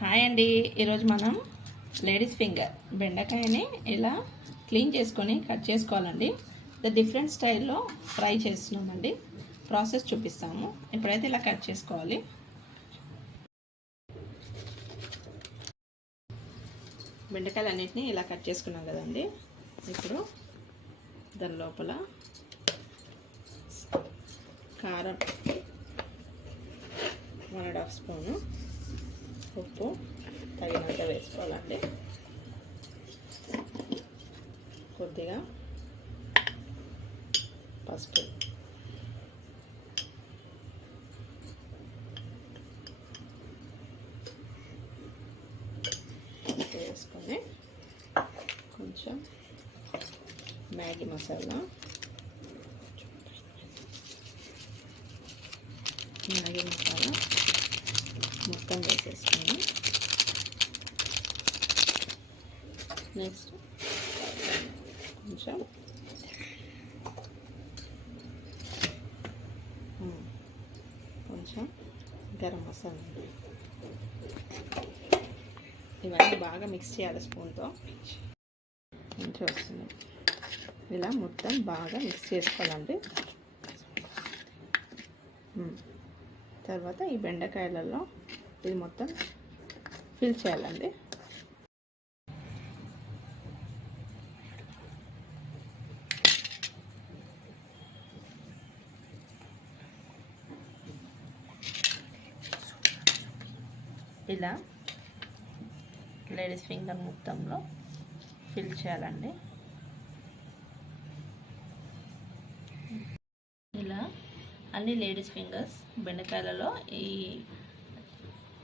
Hi అండి. ఈరోజు మనం లేడీస్ ఫింగర్ బెండకాయని ఇలా క్లీన్ చేసుకొని కట్ చేసుకోవాలండి. డిఫరెంట్ స్టైల్లో ఫ్రై చేస్తున్నామండి. ప్రాసెస్ చూపిస్తాము. ఇప్పుడైతే ఇలా కట్ చేసుకోవాలి. బెండకాయలు అన్నిటినీ ఇలా కట్ చేసుకున్నాం కదండి. ఇప్పుడు దాని లోపల కారం 1.5 స్పూను, ఉప్పు తగినంత వేసుకోవాలండి. కొద్దిగా పసుపు, వేసుకొని కొంచెం మ్యాగీ మసాలా, మొత్తం వేసేసుకొని నెక్స్ట్ కొంచెం గరం మసాలా, ఇవన్నీ బాగా మిక్స్ చేయాలి స్పూన్తో. మంచిగా వస్తుంది. ఇలా మొత్తం బాగా మిక్స్ చేసుకోవాలండి. తర్వాత ఈ బెండకాయలలో ఇది మొత్తం ఫిల్ చేయాలండి. ఇలా లేడీస్ ఫింగర్ మొత్తంలో ఫిల్ చేయాలండి. ఇలా అన్ని లేడీస్ ఫింగర్స్ బెండకాయలలో ఈ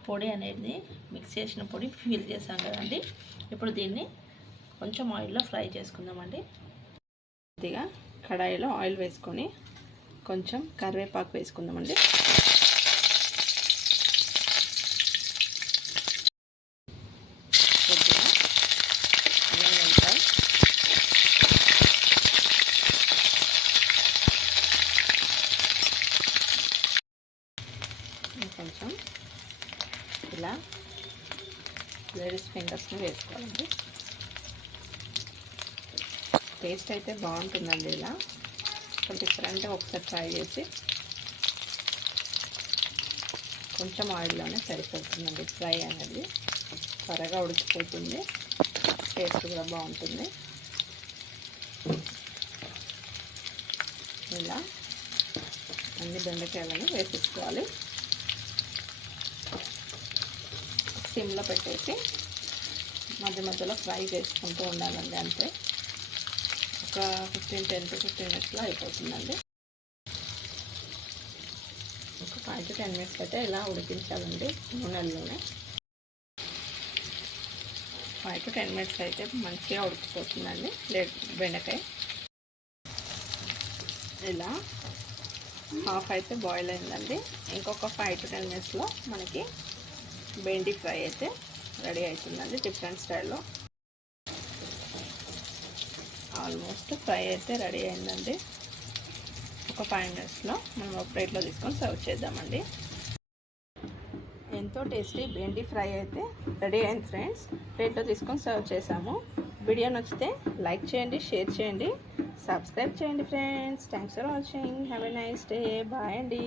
పొడి అనేది మిక్స్ చేసిన పొడి ఫిల్ చేసాం కదండి. ఇప్పుడు దీన్ని కొంచెం ఆయిల్లో ఫ్రై చేసుకుందామండి. కొద్దిగా కడాయిలో ఆయిల్ వేసుకొని కొంచెం కరివేపాకు వేసుకుందామండి. కొద్దిగా వెల్లిపాయ, కొంచెం ఇలా లేడీస్ ఫింగర్స్ని వేసుకోవాలండి. టేస్ట్ అయితే బాగుంటుందండి. ఇలా డిఫరెంట్గా ఒకసారి ట్రై చేసి కొంచెం ఆయిల్లోనే సరిపోతుందండి. ఫ్రై అనేది త్వరగా ఉడికిపోతుంది, టేస్ట్ కూడా బాగుంటుంది. ఇలా అన్ని బెండకాయలను వేసేసుకోవాలి. సిమ్లో పెట్టేసి మధ్య మధ్యలో ఫ్రై చేసుకుంటూ ఉండాలండి. అంతే, ఒక 10 to 15 మినిట్స్లో అయిపోతుందండి. ఒక 5 to 10 మినిట్స్ అయితే ఇలా ఉడికించాలండి నూనెల్లోనే. 5 to 10 మినిట్స్ అయితే మంచిగా ఉడికిపోతుందండి బెండకాయ. ఇలా హాఫ్ అయితే బాయిల్ అయిందండి. ఇంకొక 5 to 10 మినిట్స్లో మనకి బెండి ఫ్రై అయితే రెడీ అవుతుందండి. డిఫరెంట్ స్టైల్లో ఆల్మోస్ట్ ఫ్రై అయితే రెడీ అయిందండి. ఒక 5 మినిట్స్లో మనం ఒక ప్లేట్లో తీసుకొని సర్వ్ చేద్దామండి. ఎంతో టేస్టీ బెండి ఫ్రై అయితే రెడీ అయింది ఫ్రెండ్స్. ప్లేట్లో తీసుకొని సర్వ్ చేసాము. వీడియో నచ్చితే లైక్ చేయండి, షేర్ చేయండి, సబ్స్క్రైబ్ చేయండి friends. Thanks for watching. Have a nice day. Bye అండి.